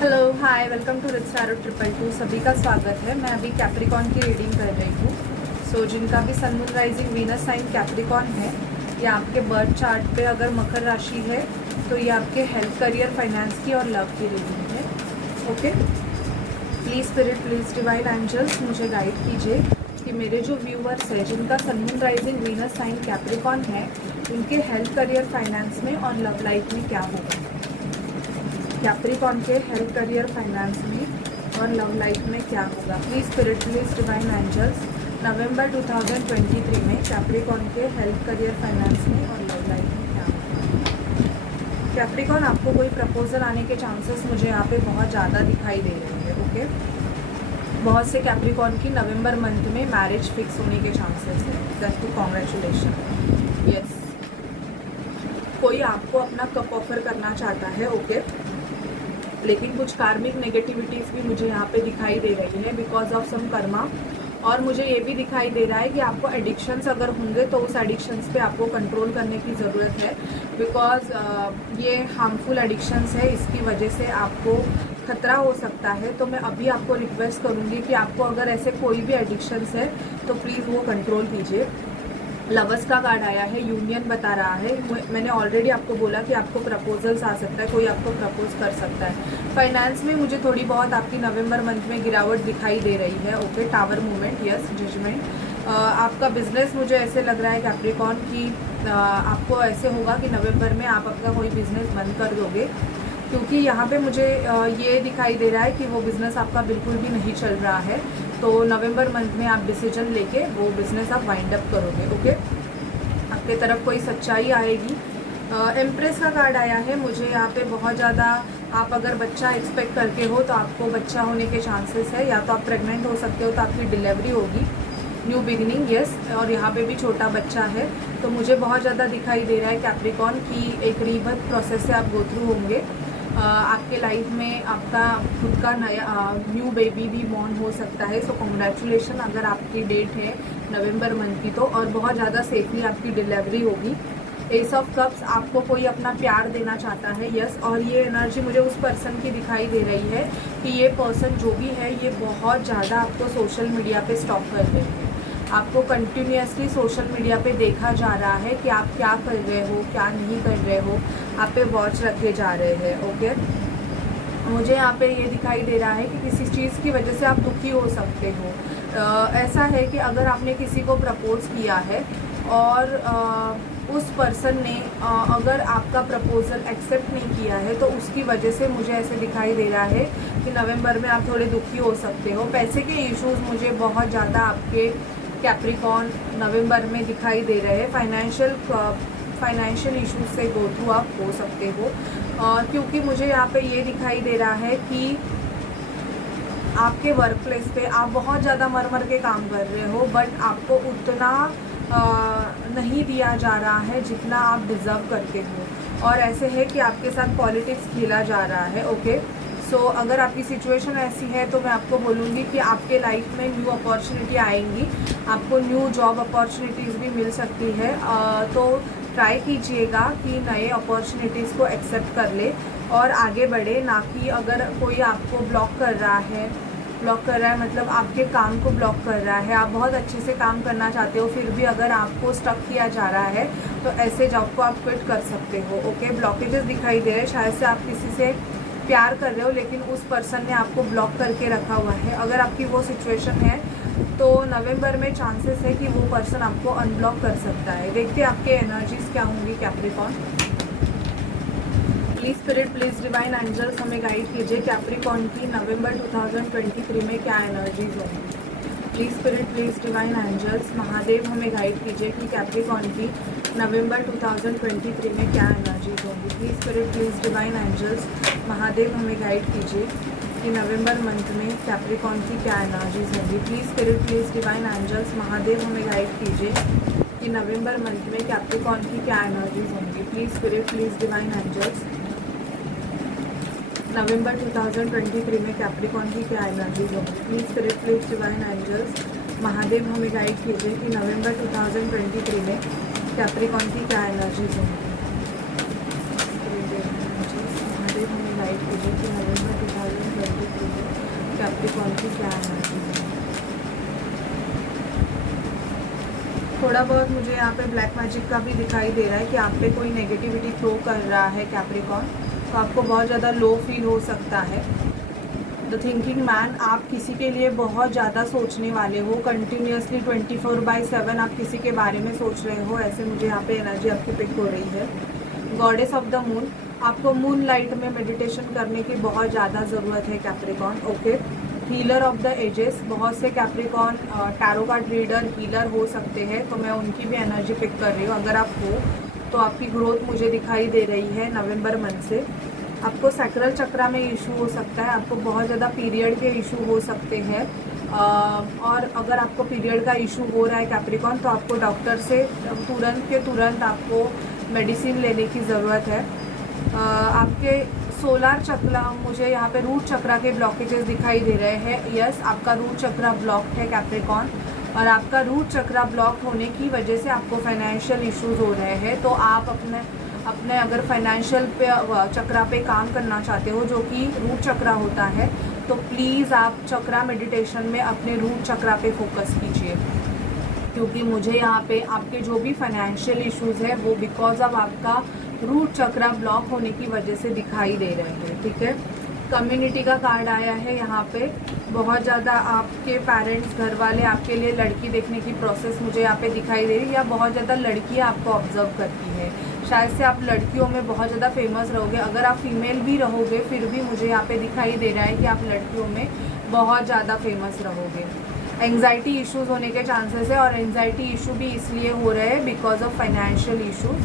Hello hi welcome to rich tarot 222। सभी का स्वागत है। मैं अभी कैप्रिकॉन की रीडिंग कर रही हूँ। जिनका भी sun moon rising Venus sign Capricorn है, या आपके बर्थ चार्ट पे अगर मकर राशि है तो ये आपके हेल्थ, करियर, फाइनेंस की और लव की रीडिंग है। Okay, please spirit, please divine angels मुझे गाइड कीजिए कि मेरे जो व्यूअर्स है जिनका sun moon rising Venus sign Capricorn है, उनके हेल्थ, करियर, फाइनेंस में और लव लाइफ में क्या होगा। कैप्रिकॉन के हेल्थ, करियर, फाइनेंस में और लव लाइफ में क्या होगा। Please spirit, please divine angels नवंबर 2023 में कैप्रिकॉन के हेल्थ, करियर, फाइनेंस में और लव लाइफ में क्या होगा। कैप्रिकॉन, आपको कोई प्रपोजल आने के चांसेस मुझे यहाँ पे बहुत ज़्यादा दिखाई दे रहे हैं। ओके, बहुत से कैप्रिकॉन की नवंबर मंथ में मैरिज फिक्स होने के चांसेस है। That to congratulation. यस, कोई आपको अपना कप ऑफर करना चाहता है। ओके, लेकिन कुछ कार्मिक नेगेटिविटीज़ भी मुझे यहाँ पे दिखाई दे रही है बिकॉज ऑफ सम कर्मा। और मुझे ये भी दिखाई दे रहा है कि आपको एडिक्शंस अगर होंगे तो उस एडिक्शंस पे आपको कंट्रोल करने की ज़रूरत है, बिकॉज ये हार्मफुल एडिक्शंस है। इसकी वजह से आपको खतरा हो सकता है। तो मैं अभी आपको रिक्वेस्ट करूँगी कि आपको अगर ऐसे कोई भी एडिक्शंस है तो प्लीज़ वो कंट्रोल कीजिए। लवर्स का कार्ड आया है, यूनियन बता रहा है। मैंने ऑलरेडी आपको बोला कि आपको प्रपोजल्स आ सकता है, कोई आपको प्रपोज कर सकता है। फाइनेंस में मुझे थोड़ी बहुत आपकी नवंबर मंथ में गिरावट दिखाई दे रही है। Okay, tower movement, yes, judgement. आपका बिजनेस मुझे ऐसे लग रहा है कैप्रिकॉन की आपको ऐसे होगा कि नवंबर में आप अपना कोई बिजनेस बंद कर दोगे, क्योंकि यहाँ पे मुझे ये दिखाई दे रहा है कि वो बिज़नेस आपका बिल्कुल भी नहीं चल रहा है। तो नवंबर मंथ में आप डिसीजन लेके वो बिज़नेस आप वाइंड अप करोगे। ओके, आपके तरफ कोई सच्चाई आएगी। एम्प्रेस का कार्ड आया है मुझे यहाँ पे बहुत ज़्यादा। आप अगर बच्चा एक्सपेक्ट करके हो तो आपको बच्चा होने के चांसेस है, या तो आप प्रेग्नेंट हो सकते हो तो आपकी डिलीवरी होगी। न्यू बिगिनिंग, यस, और यहाँ पे भी छोटा बच्चा है। तो मुझे बहुत ज़्यादा दिखाई दे रहा है कैप्रिकॉन की एक रीबर्थ प्रोसेस से आप गो थ्रू होंगे। आपके लाइफ में आपका खुद का नया न्यू बेबी भी बॉर्न हो सकता है। सो कॉन्ग्रेचुलेशन अगर आपकी डेट है नवंबर मंथ की तो, और बहुत ज़्यादा सेफली आपकी डिलीवरी होगी। एस ऑफ कप्स, आपको कोई अपना प्यार देना चाहता है। यस, और ये एनर्जी मुझे उस पर्सन की दिखाई दे रही है कि ये पर्सन जो भी है ये बहुत ज़्यादा आपको सोशल मीडिया पे स्टॉक कर रहे हैं। आपको कंटिन्यूसली सोशल मीडिया पे देखा जा रहा है कि आप क्या कर रहे हो, क्या नहीं कर रहे हो। आप पे वॉच रखे जा रहे हैं। ओके, मुझे यहाँ पे ये दिखाई दे रहा है कि किसी चीज़ की वजह से आप दुखी हो सकते हो। ऐसा है कि अगर आपने किसी को प्रपोज किया है और उस पर्सन ने अगर आपका प्रपोज़ल एक्सेप्ट नहीं किया है तो उसकी वजह से मुझे ऐसे दिखाई दे रहा है कि नवंबर में आप थोड़े दुखी हो सकते हो। पैसे के इश्यूज़ मुझे बहुत ज़्यादा आपके कैप्रिकॉन नवंबर में दिखाई दे रहे हैं। फाइनेंशियल इश्यूज से गो थ्रू आप हो सकते हो, क्योंकि मुझे यहाँ पे ये दिखाई दे रहा है कि आपके वर्क प्लेस पे आप बहुत ज़्यादा मर के काम कर रहे हो, बट आपको उतना नहीं दिया जा रहा है जितना आप डिज़र्व करते हो। और ऐसे है कि आपके साथ पॉलिटिक्स खेला जा रहा है। ओके, सो अगर आपकी सिचुएशन ऐसी है तो मैं आपको बोलूँगी कि आपके लाइफ में न्यू अपॉर्चुनिटी आएंगी, आपको न्यू जॉब अपॉर्चुनिटीज़ भी मिल सकती है। तो ट्राई कीजिएगा कि नए अपॉर्चुनिटीज़ को एक्सेप्ट कर ले और आगे बढ़े, ना कि अगर कोई आपको ब्लॉक कर रहा है मतलब आपके काम को ब्लॉक कर रहा है। आप बहुत अच्छे से काम करना चाहते हो, फिर भी अगर आपको स्टक किया जा रहा है तो ऐसे जॉब को आप क्विट कर सकते हो। ओके, ब्लॉकेजेस दिखाई दे रहे हैं। शायद से आप किसी से प्यार कर रहे हो लेकिन उस पर्सन ने आपको ब्लॉक करके रखा हुआ है। अगर आपकी वो सिचुएशन है तो नवंबर में चांसेस है कि वो पर्सन आपको अनब्लॉक कर सकता है। देखते हैं आपके एनर्जीज क्या होंगी Capricorn. Please spirit, please divine angels हमें गाइड कीजिए कैप्रिकॉन की नवंबर 2023 में क्या एनर्जीज होंगी। Please spirit, please divine angels Mahadev हमें गाइड कीजिए कि कैप्रिकॉन की नवंबर 2023 में क्या एनर्जीज होंगी। Please spirit, please divine angels Mahadev हमें गाइड कीजिए कि नवंबर मंथ में कैप्रिकॉन की क्या एनर्जीज होंगी। Please spirit, please divine angels Mahadev हमें गाइड कीजिए कि नवंबर मंथ में कैप्रिकॉन की क्या एनर्जीज होंगी। Please spirit, please divine angels नवंबर 2023 में कैप्रिकॉन की क्या एनर्जीज होंगी। Please spirit, please divine angels Mahadev हमें गाइड कीजिए कि नवंबर 2023 में कैप्रिकॉन की क्या एनर्जीज होंगी। महादेव हमें गाइड कीजिए कि नवंबर 2023 कैप्रिकॉर्न की क्या एनर्जी है। थोड़ा बहुत मुझे यहाँ पे ब्लैक मैजिक का भी दिखाई दे रहा है कि आप पे कोई नेगेटिविटी थ्रो कर रहा है कैप्रिकॉर्न, तो आपको बहुत ज़्यादा लो फील हो सकता है। द थिंकिंग मैन, आप किसी के लिए बहुत ज़्यादा सोचने वाले हो, कंटिन्यूसली 24/7 आप किसी के बारे में सोच रहे हो, ऐसे मुझे यहाँ पे एनर्जी आपकी पिक हो रही है। गॉडेस ऑफ द मून, आपको मून लाइट में मेडिटेशन करने की बहुत ज़्यादा ज़रूरत है Capricorn. Okay, healer of the ages, बहुत से Capricorn tarot card reader healer हो सकते हैं, तो मैं उनकी भी एनर्जी पिक कर रही हूँ। अगर आप हो तो आपकी ग्रोथ मुझे दिखाई दे रही है नवंबर मंथ से। आपको सैक्रल चक्रा में इशू हो सकता है, आपको बहुत ज़्यादा पीरियड के इशू हो सकते हैं, और अगर आपको पीरियड का इशू हो रहा है कैप्रिकॉर्न, तो आपको डॉक्टर से तुरंत के तुरंत आपको मेडिसिन लेने की ज़रूरत है। आपके सोलर चक्र, मुझे यहाँ पे रूट चक्रा के ब्लॉकेजेस दिखाई दे रहे हैं। यस, आपका रूट चक्रा ब्लॉक्ड है कैप्रिकॉर्न, और आपका रूट चक्रा ब्लॉक होने की वजह से आपको फाइनेंशियल इश्यूज हो रहे हैं। तो आप अपने अगर फाइनेंशियल पे चक्रा पे काम करना चाहते हो, जो कि रूट चक्रा होता है, तो प्लीज़ आप चक्रा मेडिटेशन में अपने रूट चक्रा पे फोकस कीजिए, क्योंकि मुझे यहाँ पे आपके जो भी फाइनेंशियल इश्यूज़ है वो बिकॉज ऑफ आपका रूट चक्रा ब्लॉक होने की वजह से दिखाई दे रहे हैं। ठीक है, कम्युनिटी का कार्ड आया है यहाँ पे। बहुत ज़्यादा आपके पेरेंट्स, घर वाले आपके लिए लड़की देखने की प्रोसेस मुझे यहाँ पे दिखाई दे रही है, या बहुत ज़्यादा लड़कियाँ आपको ऑब्जर्व करती है। शायद से आप लड़कियों में बहुत ज़्यादा फेमस रहोगे, अगर आप फीमेल भी रहोगे फिर भी मुझे यहाँ पे दिखाई दे रहा है कि आप लड़कियों में बहुत ज़्यादा फेमस रहोगे। एंग्जाइटी इश्यूज़ होने के चांसेस है, और एंग्जाइटी इशू भी इसलिए हो रहे हैं बिकॉज ऑफ फाइनेंशियल इश्यूज़।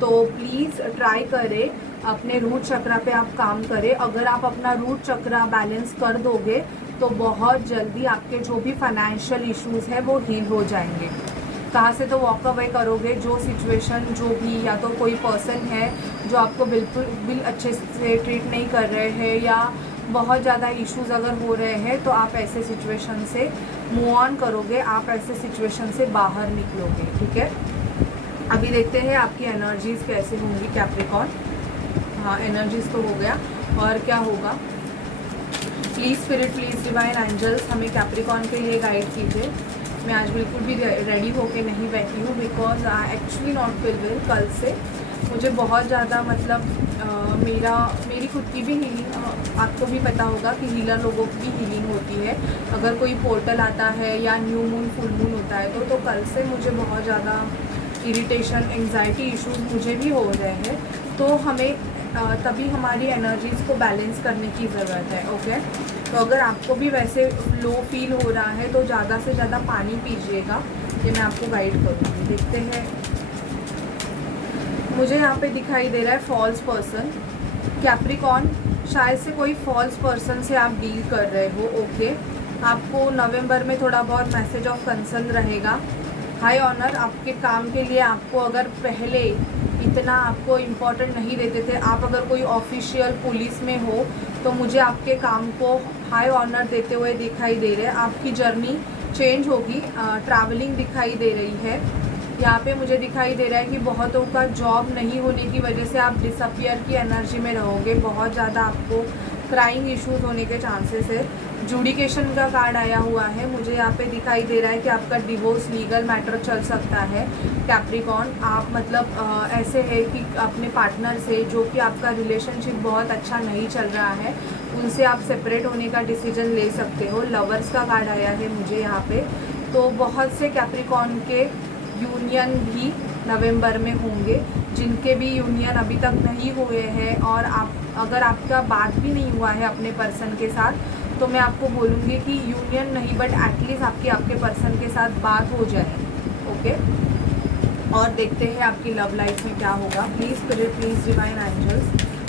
तो प्लीज़ ट्राई करें, अपने रूट चक्रा पे आप काम करें। अगर आप अपना रूट चक्रा बैलेंस कर दोगे तो बहुत जल्दी आपके जो भी फाइनेंशियल इश्यूज़ है वो हील हो जाएंगे। कहाँ से तो वॉक अवे करोगे, जो सिचुएशन, जो भी, या तो कोई पर्सन है जो आपको बिल्कुल भी अच्छे से ट्रीट नहीं कर रहे हैं, या बहुत ज़्यादा इश्यूज़ अगर हो रहे हैं, तो आप ऐसे सिचुएशन से मूव ऑन करोगे, आप ऐसे सिचुएशन से बाहर निकलोगे। ठीक है, अभी देखते हैं आपकी एनर्जीज़ कैसे होंगी कैप्रिकॉर्न। हाँ, एनर्जीज़ तो हो गया, और क्या होगा। Please spirit, please divine angels, हमें कैप्रिकॉर्न के लिए गाइड कीजिए। मैं आज बिल्कुल भी रेडी होके नहीं बैठी हूँ, because I actually not feel well. कल से मुझे बहुत ज़्यादा मेरी खुद की भी हीलिंग, आपको भी पता होगा कि हीलर लोगों की भी हीलिंग होती है। अगर कोई पोर्टल आता है या न्यू मून, फुल मून होता है, तो कल से मुझे बहुत ज़्यादा इरिटेशन, एंग्जाइटी इश्यूज मुझे भी हो रहे हैं। तो हमें तभी हमारी एनर्जीज़ को बैलेंस करने की ज़रूरत है। ओके, तो अगर आपको भी वैसे लो फील हो रहा है तो ज़्यादा से ज़्यादा पानी पीजिएगा, ये मैं आपको गाइड करूँगी। देखते हैं, मुझे यहाँ पे दिखाई दे रहा है फॉल्स पर्सन कैप्रिकॉर्न। शायद से कोई फॉल्स पर्सन से आप डील कर रहे हो। ओके, आपको नवंबर में थोड़ा बहुत मैसेज ऑफ कंसर्न रहेगा। हाई ऑनर, आपके काम के लिए आपको अगर पहले इतना आपको इम्पोर्टेंट नहीं देते थे, आप अगर कोई ऑफिशियल पुलिस में हो, तो मुझे आपके काम को हाई ऑनर देते हुए दिखाई दे रहे हैं। आपकी जर्नी चेंज होगी, ट्रैवलिंग दिखाई दे रही है। यहाँ पे मुझे दिखाई दे रहा है कि बहुतों का जॉब नहीं होने की वजह से आप डिसअपियर की एनर्जी में रहोगे। बहुत ज़्यादा आपको क्राइम इश्यूज होने के चांसेस है। जुडिकेशन का कार्ड आया हुआ है, मुझे यहाँ पे दिखाई दे रहा है कि आपका डिवोर्स लीगल मैटर चल सकता है कैप्रिकॉर्न। आप ऐसे है कि अपने पार्टनर से, जो कि आपका रिलेशनशिप बहुत अच्छा नहीं चल रहा है, उनसे आप सेपरेट होने का डिसीजन ले सकते हो। लवर्स का कार्ड आया है मुझे यहाँ पे। तो बहुत से कैप्रिकॉर्न के यूनियन भी नवंबर में होंगे, जिनके भी यूनियन अभी तक नहीं हुए हैं, और अगर आपका बात भी नहीं हुआ है अपने पर्सन के साथ, तो मैं आपको बोलूँगी कि यूनियन नहीं, बट एटलीस्ट आपके पर्सन के साथ बात हो जाए। ओके, और देखते हैं आपकी लव लाइफ में क्या होगा। Please spirit, please divine angels,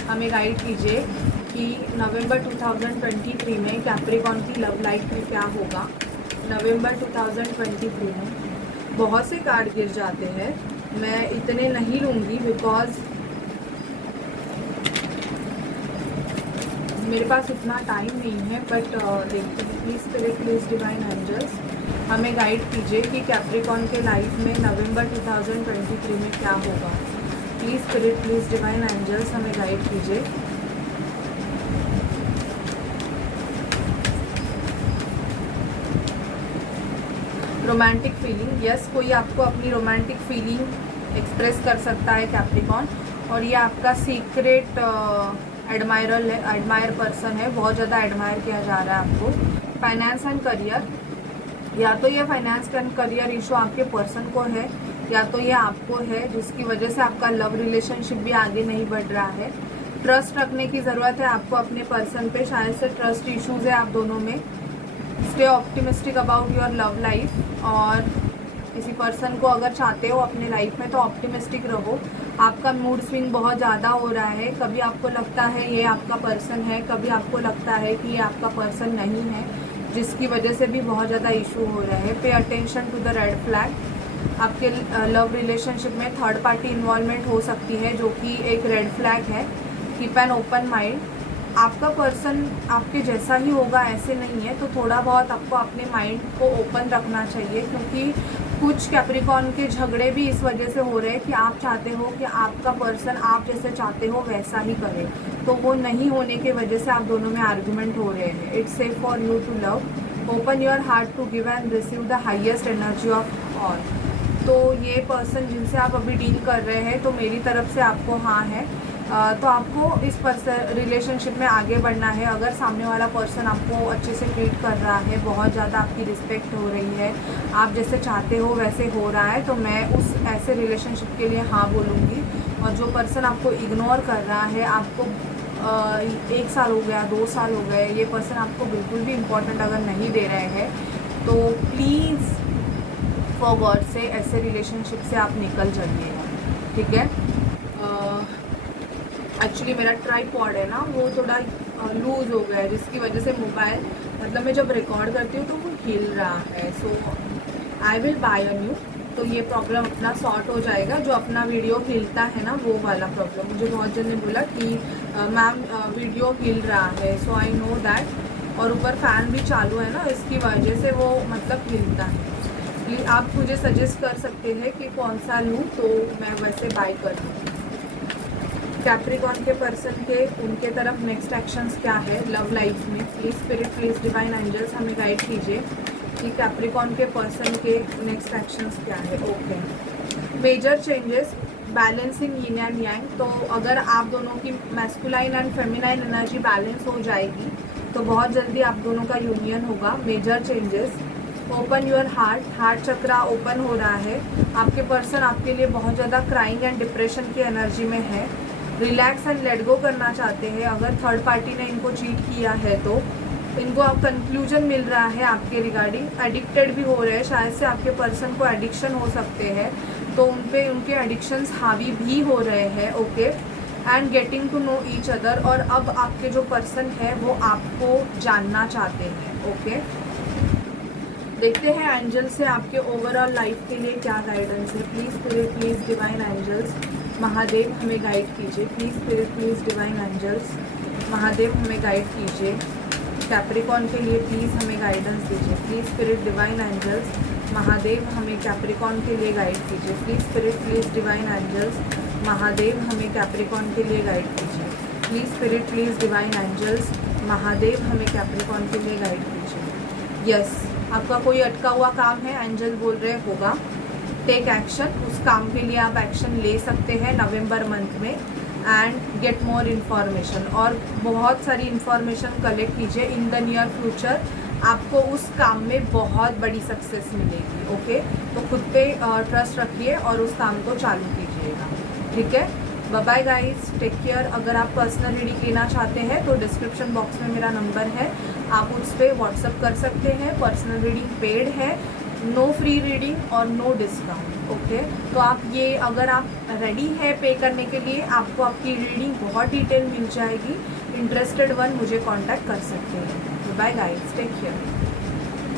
हमें गाइड कीजिए कि नवंबर 2023 में कैप्रिकॉर्न की लव लाइफ में क्या होगा। नवंबर 2023 में बहुत से कार्ड गिर जाते हैं, मैं इतने नहीं लूँगी बिकॉज मेरे पास उतना टाइम नहीं है, बट देखते हैं। Please spirit, please divine angels, हमें गाइड कीजिए कि कैप्रिकॉर्न के लाइफ में नवंबर 2023 में क्या होगा। Please spirit, please divine angels, हमें गाइड कीजिए। रोमांटिक फीलिंग, यस कोई आपको अपनी रोमांटिक फीलिंग एक्सप्रेस कर सकता है कैप्रिकॉर्न, और ये आपका सीक्रेट एडमायर पर्सन है, बहुत ज़्यादा एडमायर किया जा रहा है आपको। फाइनेंस एंड करियर, या तो ये फाइनेंस एंड करियर इशू आपके पर्सन को है, या तो ये आपको है, जिसकी वजह से आपका लव रिलेशनशिप भी आगे नहीं बढ़ रहा है। ट्रस्ट रखने की ज़रूरत है आपको अपने पर्सन पे, शायद से ट्रस्ट इश्यूज़ है आप दोनों में। Stay optimistic about your love life, और किसी पर्सन को अगर चाहते हो अपने लाइफ में तो ऑप्टिमिस्टिक रहो। आपका मूड स्विंग बहुत ज़्यादा हो रहा है, कभी आपको लगता है ये आपका पर्सन है, कभी आपको लगता है कि ये आपका पर्सन नहीं है, जिसकी वजह से भी बहुत ज़्यादा इशू हो रहा है। Pay attention to the red flag, आपके लव रिलेशनशिप में थर्ड पार्टी इन्वॉल्वमेंट हो सकती है, जो कि एक रेड फ्लैग है। कीप एन ओपन माइंड, आपका पर्सन आपके जैसा ही होगा ऐसे नहीं है, तो थोड़ा बहुत आपको अपने माइंड को ओपन रखना चाहिए, क्योंकि कुछ कैप्रिकॉर्न के झगड़े भी इस वजह से हो रहे हैं कि आप चाहते हो कि आपका पर्सन आप जैसे चाहते हो वैसा ही करे, तो वो नहीं होने के वजह से आप दोनों में आर्गुमेंट हो रहे हैं। It's safe for you to love, open your heart to give and receive the highest energy of all. तो ये पर्सन जिनसे आप अभी डील कर रहे हैं, तो मेरी तरफ से आपको हाँ है, तो आपको इस रिलेशनशिप में आगे बढ़ना है। अगर सामने वाला पर्सन आपको अच्छे से ट्रीट कर रहा है, बहुत ज़्यादा आपकी रिस्पेक्ट हो रही है, आप जैसे चाहते हो वैसे हो रहा है, तो मैं उस ऐसे रिलेशनशिप के लिए हाँ बोलूँगी। और जो पर्सन आपको इग्नोर कर रहा है, आपको 1 साल हो गया, 2 साल हो गए, ये पर्सन आपको बिल्कुल भी इम्पोर्टेंट अगर नहीं दे रहे हैं, तो प्लीज़ फॉर गॉड से ऐसे रिलेशनशिप से आप निकल जाइएगा, ठीक है। एक्चुअली मेरा ट्राइपॉड है ना, वो थोड़ा लूज़ हो गया है, जिसकी वजह से मोबाइल मतलब मैं जब रिकॉर्ड करती हूँ तो वो हिल रहा है। So I will buy a new, तो ये प्रॉब्लम अपना सॉर्ट हो जाएगा। जो अपना वीडियो हिलता है ना, वो वाला प्रॉब्लम, मुझे बहुत जन ने बोला कि मैम वीडियो हिल रहा है, सो आई नो दैट। और ऊपर फ़ैन भी चालू है ना, इसकी वजह से वो मतलब हिलता है। आप मुझे सजेस्ट कर सकते हैं कि कौन सा लूँ, तो मैं वैसे बाय कर लूँ। कैप्रिकॉर्न के पर्सन के उनके तरफ नेक्स्ट एक्शंस क्या है लव लाइफ में, please spirit, please divine angels हमें गाइड कीजिए कि कैप्रिकॉर्न के पर्सन के नेक्स्ट एक्शंस क्या है। Okay, major changes, balancing yin and yang, तो अगर आप दोनों की masculine and feminine energy balance हो जाएगी तो बहुत जल्दी आप दोनों का यूनियन होगा। Major changes, open your heart, heart chakra open हो रहा है। आपके पर्सन आपके लिए बहुत ज़्यादा क्राइंग एंड डिप्रेशन की एनर्जी में है। रिलैक्स एंड लेट गो करना चाहते हैं। अगर थर्ड पार्टी ने इनको चीट किया है तो इनको अब कंक्लूजन मिल रहा है आपके रिगार्डिंग। एडिक्टेड भी हो रहे हैं, शायद से आपके पर्सन को एडिक्शन हो सकते हैं, तो उन पे उनके एडिक्शंस हावी भी हो रहे हैं। Okay, and getting to know each other, और अब आपके जो पर्सन है वो आपको जानना चाहते हैं। ओके, देखते हैं एंजल से आपके ओवरऑल लाइफ के लिए क्या गाइडेंस है। Please spirit, please divine angels, Mahadev हमें गाइड कीजिए। Please spirit, please divine angels, Mahadev हमें गाइड कीजिए। कैप्रिकॉर्न के लिए प्लीज़ हमें गाइडेंस दीजिए। Please spirit, divine angels, Mahadev हमें कैप्रिकॉर्न के लिए गाइड कीजिए। Please spirit, please divine angels, Mahadev हमें कैप्रिकॉर्न के लिए गाइड कीजिए। Please spirit, please divine angels, Mahadev हमें कैप्रिकॉर्न के लिए गाइड कीजिए। यस, आपका कोई अटका हुआ काम है, एंजल बोल रहे होगा, टेक एक्शन। उस काम के लिए आप एक्शन ले सकते हैं नवंबर मंथ में, एंड गेट मोर इन्फॉर्मेशन, और बहुत सारी इन्फॉर्मेशन कलेक्ट कीजिए। इन द नियर फ्यूचर आपको उस काम में बहुत बड़ी सक्सेस मिलेगी। ओके, तो खुद पे ट्रस्ट रखिए और उस काम को चालू कीजिएगा, ठीक है। Bye bye guys, take care. अगर आप पर्सनल रीडिंग लेना चाहते हैं तो डिस्क्रिप्शन बॉक्स में मेरा नंबर है, आप उस पर व्हाट्सअप कर सकते हैं। पर्सनल रीडिंग पेड है, नो फ्री रीडिंग और नो डिस्काउंट। ओके, तो आप ये अगर आप रेडी है पे करने के लिए, आपको आपकी रीडिंग बहुत डिटेल मिल जाएगी। इंटरेस्टेड वन मुझे कांटेक्ट कर सकते हैं। Bye guys, take care.